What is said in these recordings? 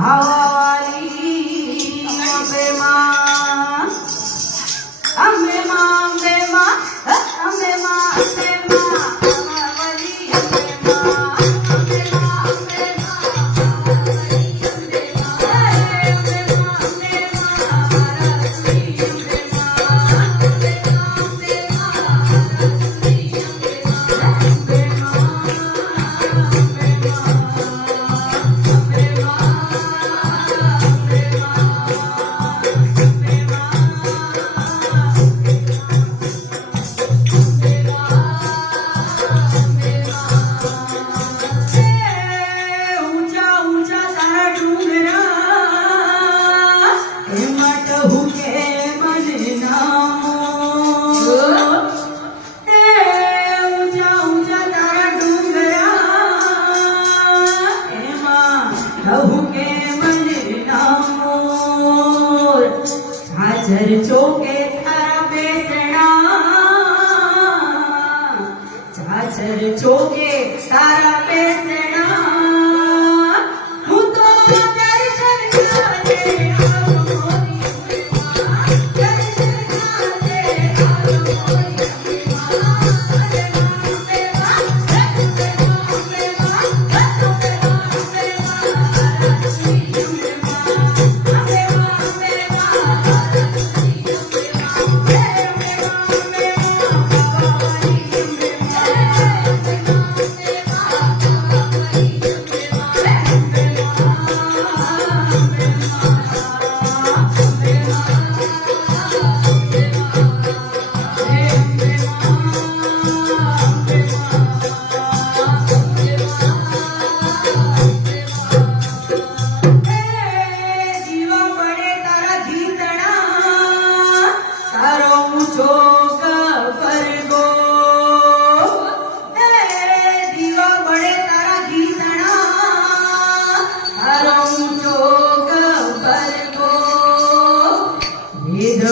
भावाली अंबे मां अंबे मां अंबे मां अंबे मां अंबे मां भावाली अंबे मां अंबे मां अंबे मां भावाली अंबे मां अंबे मां अंबे मां रसली अंबे मां अंबे मां अंबे मां रसली अंबे मां अंबे मां चोके थारा बेसना चाचर चोके तारा बेसना हूँ तो दर्शन खाते दर्शन खाते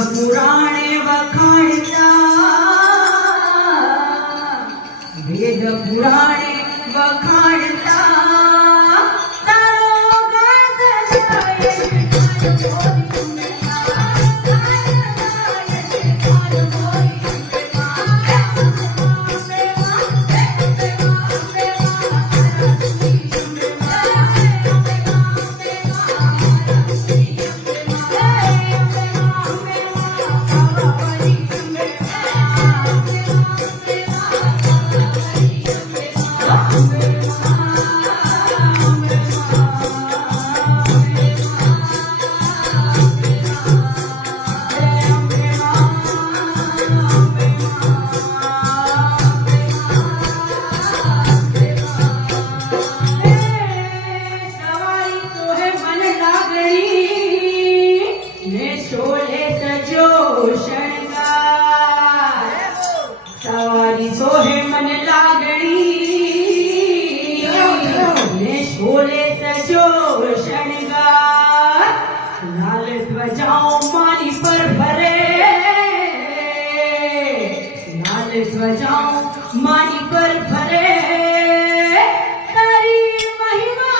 पुराणे वखाणता वेद पुराणे वखाणता तारो गाज सवारी सोहे मन लागणी ने शोले सजो शणगार लाल ध्वजाओं मारी पर भरे लाल ध्वजाओं मारी पर भरे तारी महिमा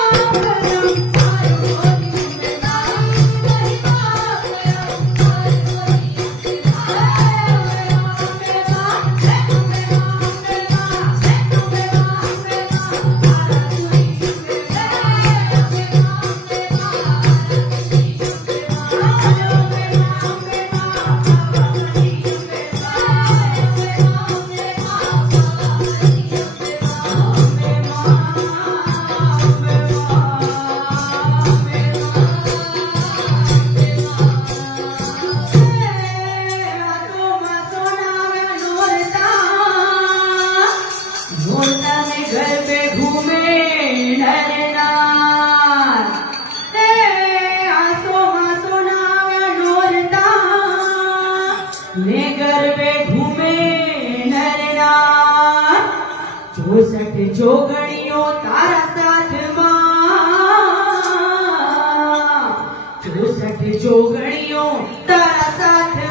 जोगणियों तारा साथ मां 64 जोगणियों तारा साथ